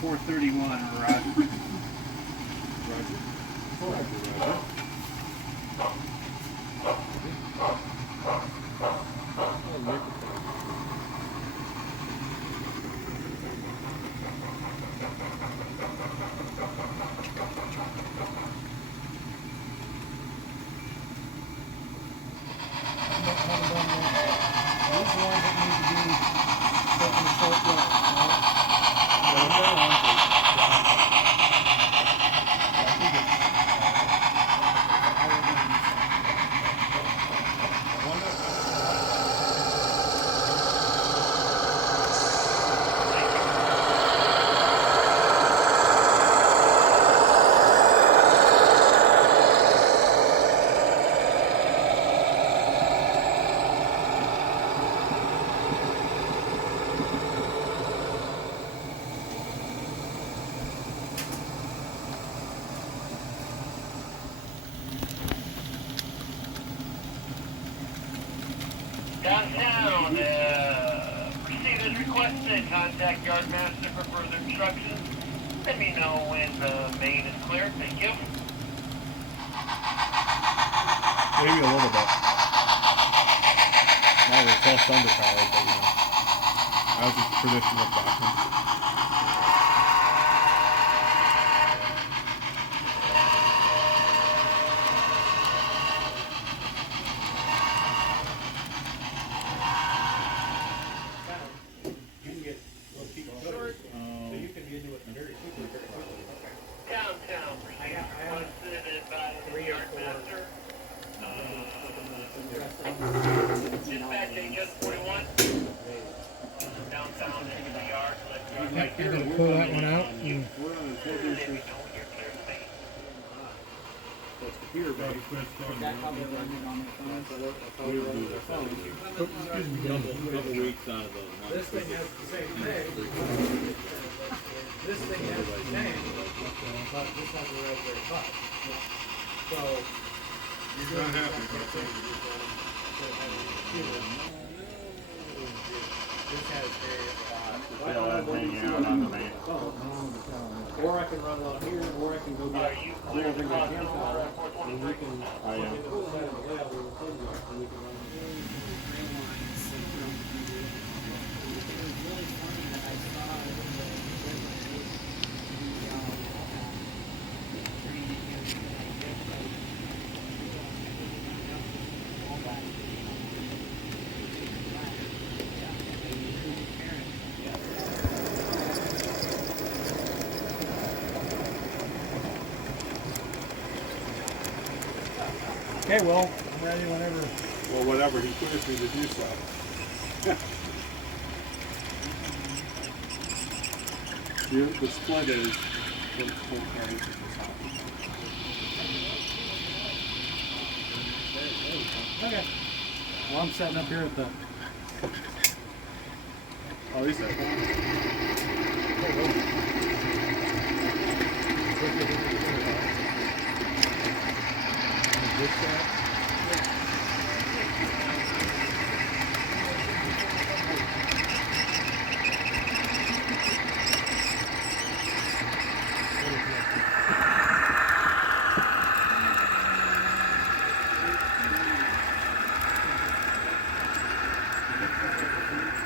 431, Roger. Roger. Downtown, proceed as requested. Contact Yardmaster for further instructions. Let me know when the main is clear. Thank you. Maybe a little bit. Now we're test underpowered, but as is tradition of Bachman. Downtown, proceed as requested by the Yardmaster. Dispatch agent 41. Downtown into the yard. I'm going to pull that one out. Let me know when you're clear to me. Here, buddy. Couple weeks out of those. This thing has the same thing. This thing has the same, but this has a Raspberry Pi. So you're not happy about that. This has or I can run it on here, or I can go get everything I can and we can and we can run it. Okay, well, I'm ready whenever. Well, whatever he clears me to do so. The split is full carries in this house. Okay. Well, I'm setting up here at the. Oh, he's there.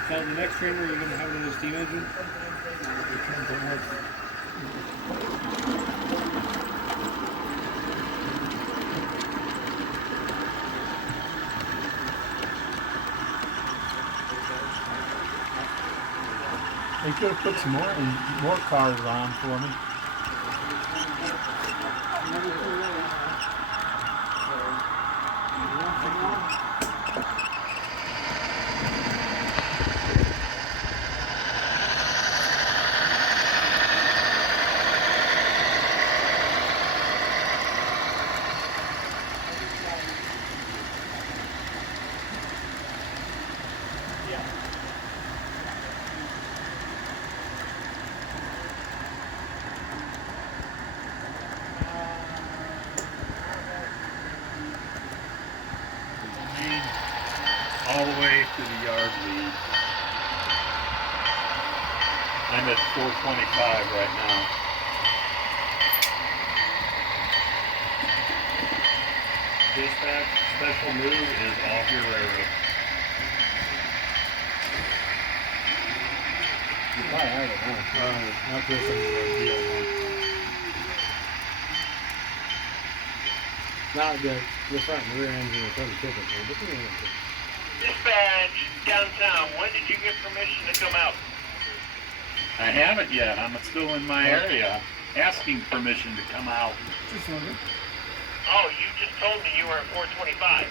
So the next trailer you're going to have it in the steam engine? They could have put some more cars on for me. I'm at 425 right now. Dispatch, special move is off your railroad. You probably have it, huh? After some deal, Not the front and rear engine are pretty typical, but you know. Dispatch, downtown, when did you get permission to come out? I haven't yet. I'm still in my area asking permission to come out. Just wondering. Oh, you just told me you were at 425.